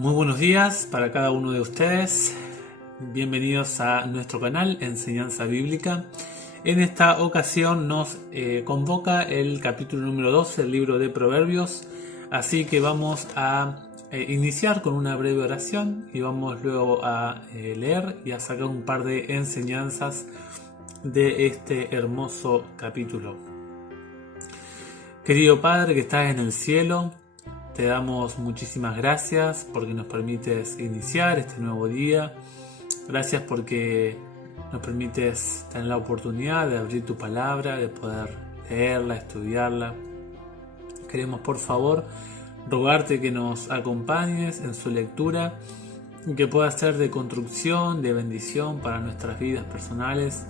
Muy buenos días para cada uno de ustedes. Bienvenidos a nuestro canal Enseñanza Bíblica. En esta ocasión nos convoca el capítulo número 12 del libro de Proverbios. Así que vamos a iniciar con una breve oración y vamos luego a leer y a sacar un par de enseñanzas de este hermoso capítulo. Querido Padre que estás en el cielo, te damos muchísimas gracias porque nos permites iniciar este nuevo día. Gracias porque nos permites tener la oportunidad de abrir tu palabra, de poder leerla, estudiarla. Queremos por favor rogarte que nos acompañes en su lectura y que pueda ser de construcción, de bendición para nuestras vidas personales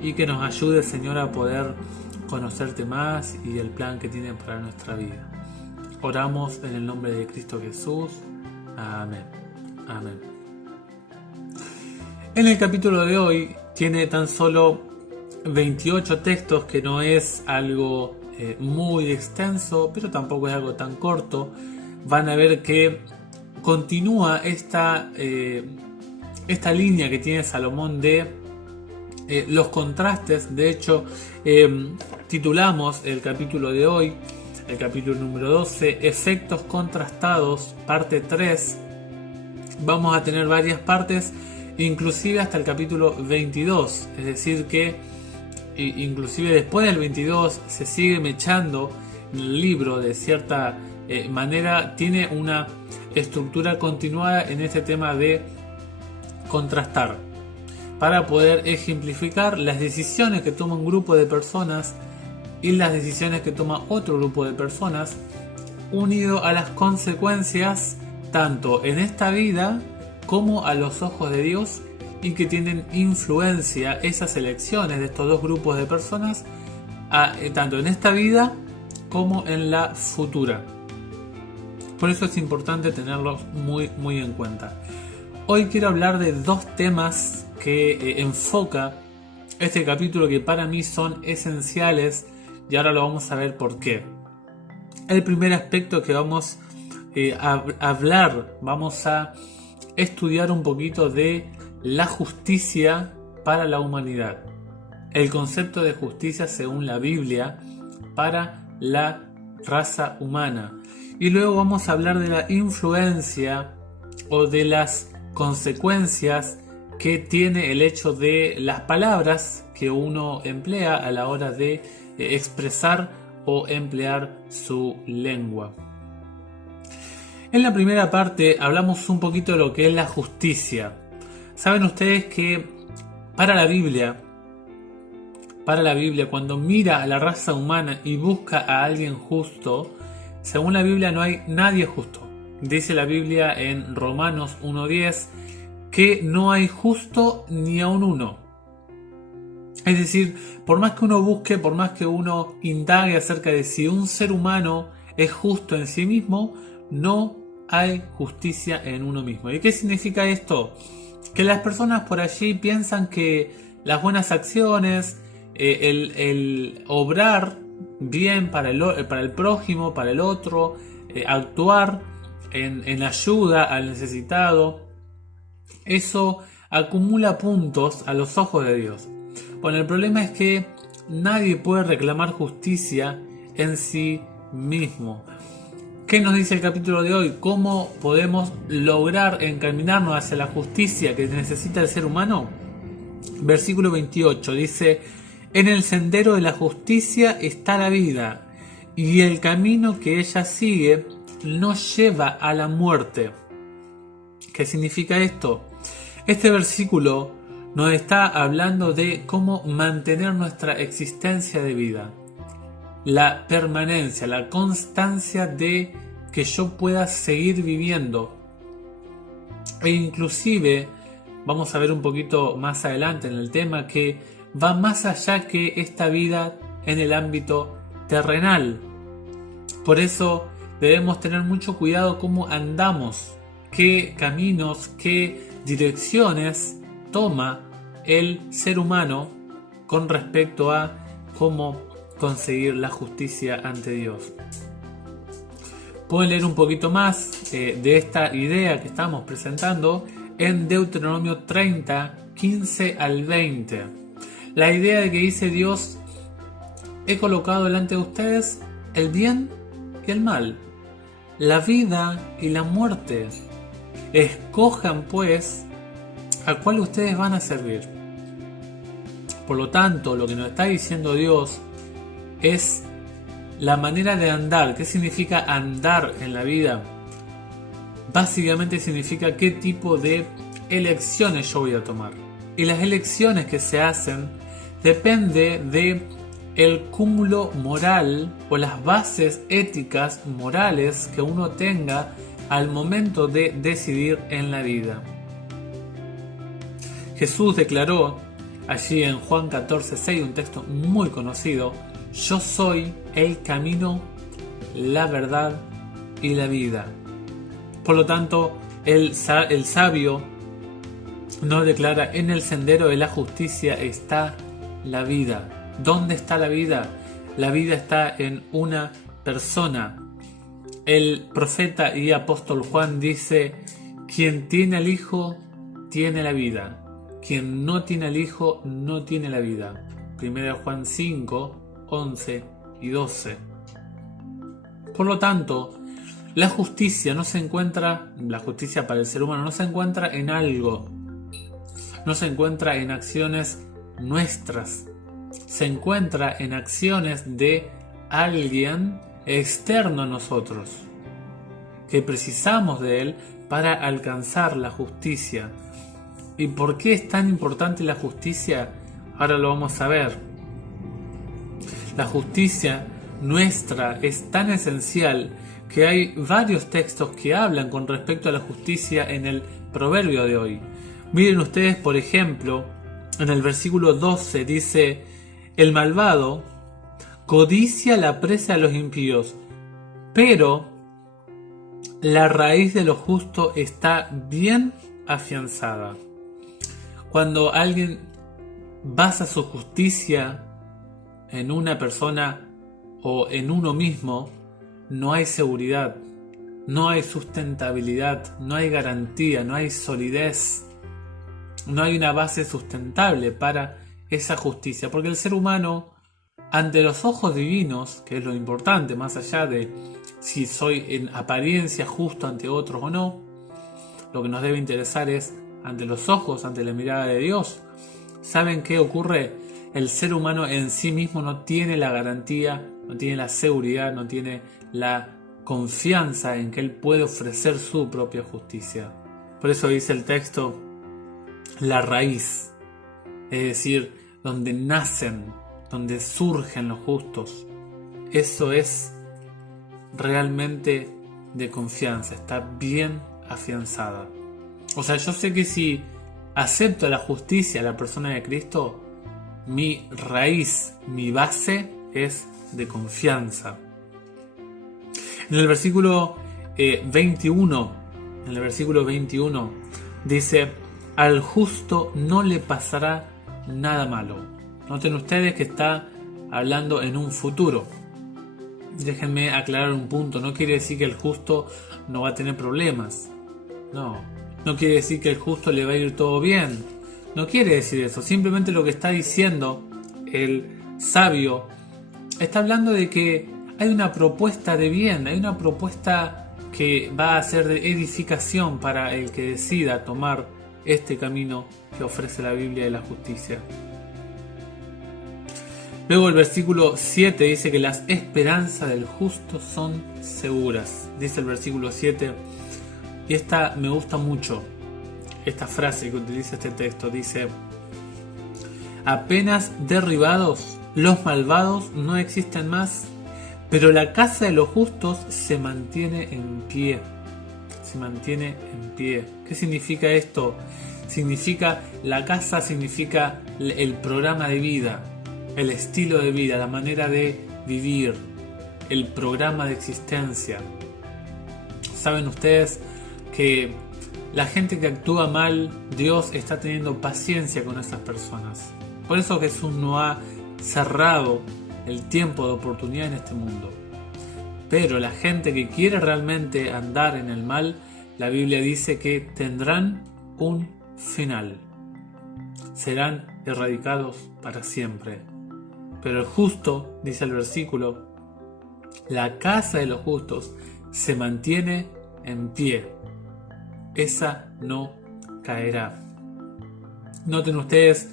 y que nos ayude, Señor, a poder conocerte más y el plan que tienes para nuestra vida. Oramos en el nombre de Cristo Jesús. Amén. Amén. En el capítulo de hoy tiene tan solo 28 textos, que no es algo muy extenso, pero tampoco es algo tan corto. Van a ver que continúa esta línea que tiene Salomón de los contrastes. De hecho, titulamos el capítulo de hoy, el capítulo número 12, Efectos contrastados, parte 3. Vamos a tener varias partes, inclusive hasta el capítulo 22. Es decir que inclusive después del 22 se sigue mechando el libro de cierta manera. Tiene una estructura continuada en este tema de contrastar, para poder ejemplificar las decisiones que toma un grupo de personas y las decisiones que toma otro grupo de personas, unido a las consecuencias tanto en esta vida como a los ojos de Dios, y que tienen influencia esas elecciones de estos dos grupos de personas tanto en esta vida como en la futura. Por eso es importante tenerlos muy en cuenta. Hoy quiero hablar de dos temas que enfoca este capítulo, que para mí son esenciales, y ahora lo vamos a ver por qué. El primer aspecto que vamos a hablar, vamos a estudiar un poquito de la justicia para la humanidad. El concepto de justicia según la Biblia para la raza humana. Y luego vamos a hablar de la influencia o de las consecuencias que tiene el hecho de las palabras que uno emplea a la hora de expresar o emplear su lengua. En la primera parte hablamos un poquito de lo que es la justicia. Saben ustedes que para la Biblia, cuando mira a la raza humana y busca a alguien justo, según la Biblia no hay nadie justo. Dice la Biblia en Romanos 1:10 que no hay justo ni aun uno. Es decir, por más que uno busque, por más que uno indague acerca de si un ser humano es justo en sí mismo, no hay justicia en uno mismo. ¿Y qué significa esto? Que las personas por allí piensan que las buenas acciones, el obrar bien para el prójimo, para el otro, actuar en ayuda al necesitado, eso acumula puntos a los ojos de Dios. Bueno, el problema es que nadie puede reclamar justicia en sí mismo. ¿Qué nos dice el capítulo de hoy? ¿Cómo podemos lograr encaminarnos hacia la justicia que necesita el ser humano? Versículo 28 dice: en el sendero de la justicia está la vida, y el camino que ella sigue no lleva a la muerte. ¿Qué significa esto? Este versículo nos está hablando de cómo mantener nuestra existencia de vida, la permanencia, la constancia de que yo pueda seguir viviendo. E inclusive vamos a ver un poquito más adelante en el tema que va más allá que esta vida en el ámbito terrenal. Por eso debemos tener mucho cuidado cómo andamos, qué caminos, qué direcciones toma el ser humano con respecto a cómo conseguir la justicia ante Dios. Pueden leer un poquito más de esta idea que estamos presentando en Deuteronomio 30, 15 al 20. La idea de que dice Dios: he colocado delante de ustedes el bien y el mal, la vida y la muerte. Escojan pues a cuál ustedes van a servir. Por lo tanto, lo que nos está diciendo Dios es la manera de andar. ¿Qué significa andar en la vida? Básicamente significa qué tipo de elecciones yo voy a tomar. Y las elecciones que se hacen depende de el cúmulo moral o las bases éticas morales que uno tenga al momento de decidir en la vida. Jesús declaró allí en Juan 14:6, un texto muy conocido: yo soy el camino, la verdad y la vida. Por lo tanto, el sabio nos declara: en el sendero de la justicia está la vida. ¿Dónde está la vida? La vida está en una persona. El profeta y apóstol Juan dice: quien tiene al Hijo tiene la vida. Quien no tiene al Hijo no tiene la vida. 1 Juan 5, 11 y 12. Por lo tanto, la justicia para el ser humano no se encuentra en algo, no se encuentra en acciones nuestras, se encuentra en acciones de alguien externo a nosotros, que precisamos de él para alcanzar la justicia. ¿Y por qué es tan importante la justicia? Ahora lo vamos a ver. La justicia nuestra es tan esencial que hay varios textos que hablan con respecto a la justicia en el proverbio de hoy. Miren ustedes, por ejemplo, en el versículo 12 dice: el malvado codicia la presa de los impíos, pero la raíz de lo justo está bien afianzada. Cuando alguien basa su justicia en una persona o en uno mismo, no hay seguridad, no hay sustentabilidad, no hay garantía, no hay solidez, no hay una base sustentable para esa justicia, porque el ser humano, ante los ojos divinos, que es lo importante, más allá de si soy en apariencia justo ante otros o no, lo que nos debe interesar es ante los ojos, ante la mirada de Dios. ¿Saben qué ocurre? El ser humano en sí mismo no tiene la garantía, no tiene la seguridad, no tiene la confianza en que Él puede ofrecer su propia justicia. Por eso dice el texto: la raíz, es decir, donde nacen, donde surgen los justos. Eso es realmente de confianza, está bien afianzada. O sea, yo sé que si acepto la justicia, la persona de Cristo, mi raíz, mi base es de confianza. En el versículo 21 dice: al justo no le pasará nada malo. Noten ustedes que está hablando en un futuro. Déjenme aclarar un punto: no quiere decir que el justo no va a tener problemas. No quiere decir que el justo le va a ir todo bien. No quiere decir eso. Simplemente lo que está diciendo el sabio, está hablando de que hay una propuesta de bien, hay una propuesta que va a ser de edificación para el que decida tomar este camino que ofrece la Biblia de la justicia. Luego el versículo 7 dice que las esperanzas del justo son seguras. Dice el versículo 7, y esta me gusta mucho, esta frase que utiliza este texto. Dice: apenas derribados, los malvados no existen más, pero la casa de los justos se mantiene en pie. Se mantiene en pie. ¿Qué significa esto? La casa significa el programa de vida, el estilo de vida, la manera de vivir, el programa de existencia. Saben ustedes que la gente que actúa mal, Dios está teniendo paciencia con esas personas. Por eso Jesús no ha cerrado el tiempo de oportunidad en este mundo. Pero la gente que quiere realmente andar en el mal, la Biblia dice que tendrán un final. Serán erradicados para siempre. Pero el justo, dice el versículo, la casa de los justos se mantiene en pie. Esa no caerá. Noten ustedes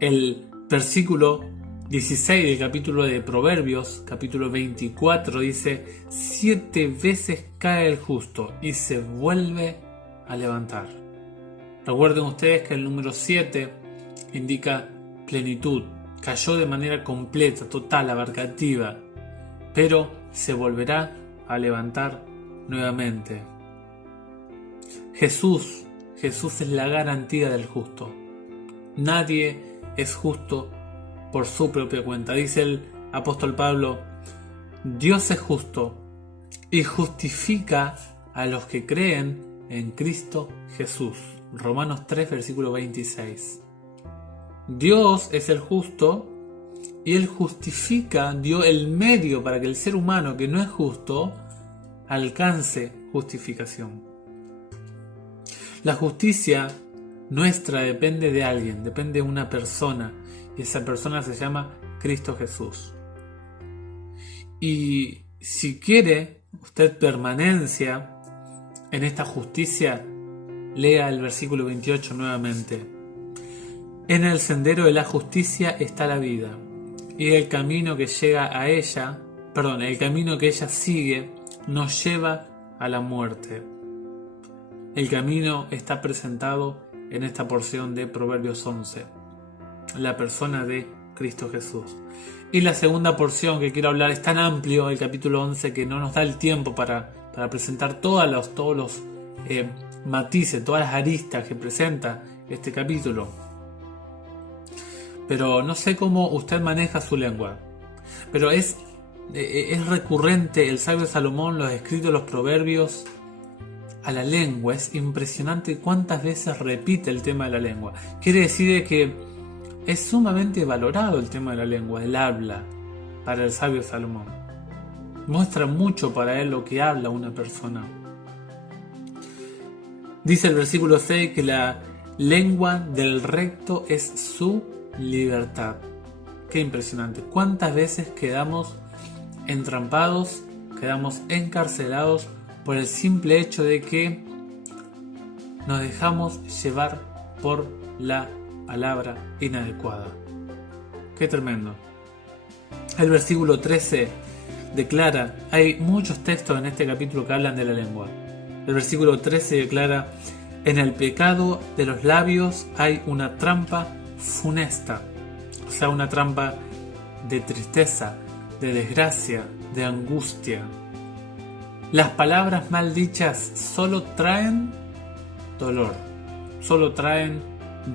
el versículo 16 del capítulo de Proverbios, capítulo 24, dice: 7 veces cae el justo y se vuelve a levantar. Recuerden ustedes que el número 7 indica plenitud. Cayó de manera completa, total, abarcativa, pero se volverá a levantar nuevamente. Jesús es la garantía del justo. Nadie es justo por su propia cuenta. Dice el apóstol Pablo: Dios es justo y justifica a los que creen en Cristo Jesús. Romanos 3, versículo 26. Dios es el justo y Él justifica, dio el medio para que el ser humano que no es justo alcance justificación. La justicia nuestra depende de alguien, depende de una persona, y esa persona se llama Cristo Jesús. Y si quiere usted permanencia en esta justicia, lea el versículo 28 nuevamente. En el sendero de la justicia está la vida, y el camino que llega a ella, el camino que ella sigue nos lleva a la muerte. El camino está presentado en esta porción de Proverbios 11, la persona de Cristo Jesús. Y la segunda porción que quiero hablar es tan amplio, el capítulo 11, que no nos da el tiempo para presentar todos los matices, todas las aristas que presenta este capítulo. Pero no sé cómo usted maneja su lengua, pero es recurrente el sabio Salomón, los escritos, los proverbios, a la lengua. Es impresionante cuántas veces repite el tema de la lengua. Quiere decir que es sumamente valorado el tema de la lengua, el habla, para el sabio Salomón. Muestra mucho para él lo que habla una persona. Dice el versículo 6 que la lengua del recto es su libertad. Qué impresionante. Cuántas veces quedamos entrampados, quedamos encarcelados por el simple hecho de que nos dejamos llevar por la palabra inadecuada. Qué tremendo. El versículo 13 declara, hay muchos textos en este capítulo que hablan de la lengua. El versículo 13 declara: en el pecado de los labios hay una trampa funesta, o sea, una trampa de tristeza, de desgracia, de angustia. Las palabras mal dichas solo traen dolor, solo traen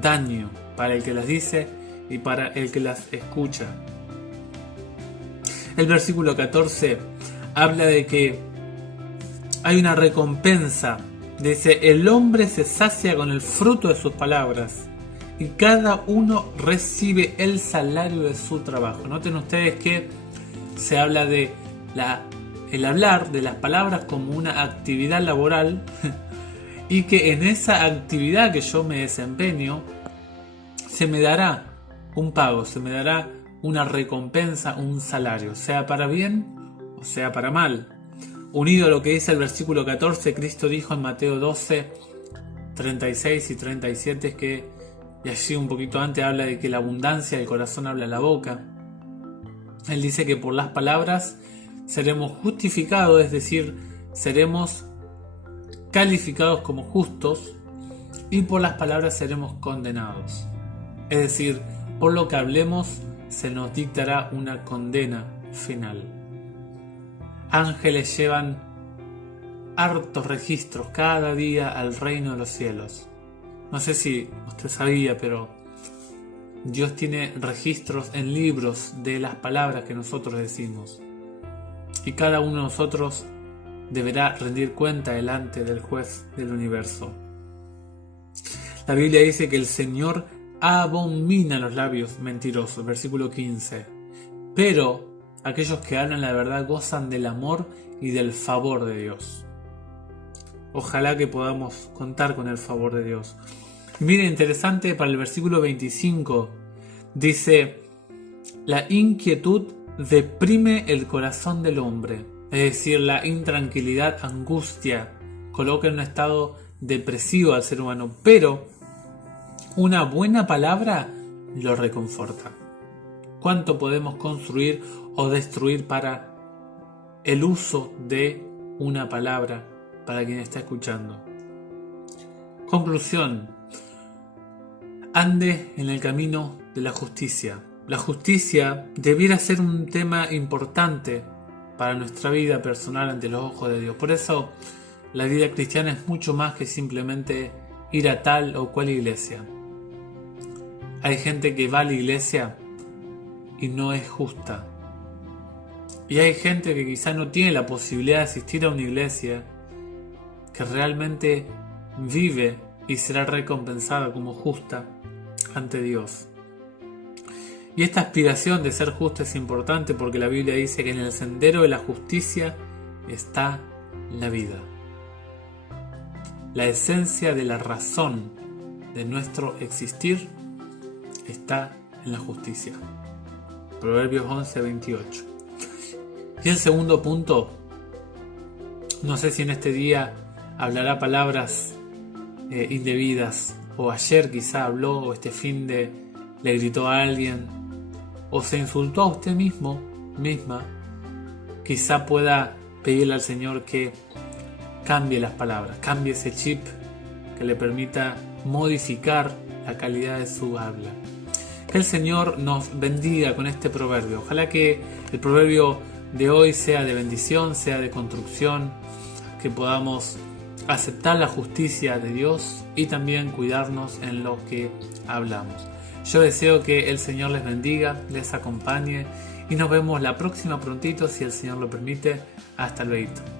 daño para el que las dice y para el que las escucha. El versículo 14 habla de que hay una recompensa. Dice: el hombre se sacia con el fruto de sus palabras y cada uno recibe el salario de su trabajo. Noten ustedes que se habla de el hablar de las palabras como una actividad laboral y que en esa actividad que yo me desempeño se me dará un pago, se me dará una recompensa, un salario, sea para bien o sea para mal. Unido a lo que dice el versículo 14, Cristo dijo en Mateo 12, 36 y 37 que, y allí un poquito antes habla de que la abundancia del corazón habla la boca. Él dice que por las palabras seremos justificados, es decir, seremos calificados como justos, y por las palabras seremos condenados. Es decir, por lo que hablemos se nos dictará una condena final. Ángeles llevan hartos registros cada día al reino de los cielos. No sé si usted sabía, pero Dios tiene registros en libros de las palabras que nosotros decimos. Y cada uno de nosotros deberá rendir cuenta delante del juez del universo. La Biblia dice que el Señor abomina los labios mentirosos, versículo 15. Pero aquellos que hablan la verdad gozan del amor y del favor de Dios. Ojalá que podamos contar con el favor de Dios. Mira, interesante para el versículo 25. Dice, la inquietud deprime el corazón del hombre. Es decir, la intranquilidad, angustia, coloca en un estado depresivo al ser humano. Pero una buena palabra lo reconforta. ¿Cuánto podemos construir o destruir para el uso de una palabra para quien está escuchando? Conclusión. Ande en el camino de la justicia. La justicia debiera ser un tema importante para nuestra vida personal ante los ojos de Dios. Por eso la vida cristiana es mucho más que simplemente ir a tal o cual iglesia. Hay gente que va a la iglesia y no es justa. Y hay gente que quizá no tiene la posibilidad de asistir a una iglesia que realmente vive y será recompensada como justa ante Dios. Y esta aspiración de ser justo es importante porque la Biblia dice que en el sendero de la justicia está la vida. La esencia de la razón de nuestro existir está en la justicia. Proverbios 11:28. Y el segundo punto, no sé si en este día hablará palabras indebidas, o ayer quizá habló, o este fin de le gritó a alguien, o se insultó a usted mismo, misma. Quizá pueda pedirle al Señor que cambie las palabras, cambie ese chip que le permita modificar la calidad de su habla. Que el Señor nos bendiga con este proverbio. Ojalá que el proverbio de hoy sea de bendición, sea de construcción, que podamos aceptar la justicia de Dios y también cuidarnos en lo que hablamos. Yo deseo que el Señor les bendiga, les acompañe y nos vemos la próxima prontito si el Señor lo permite. Hasta luego.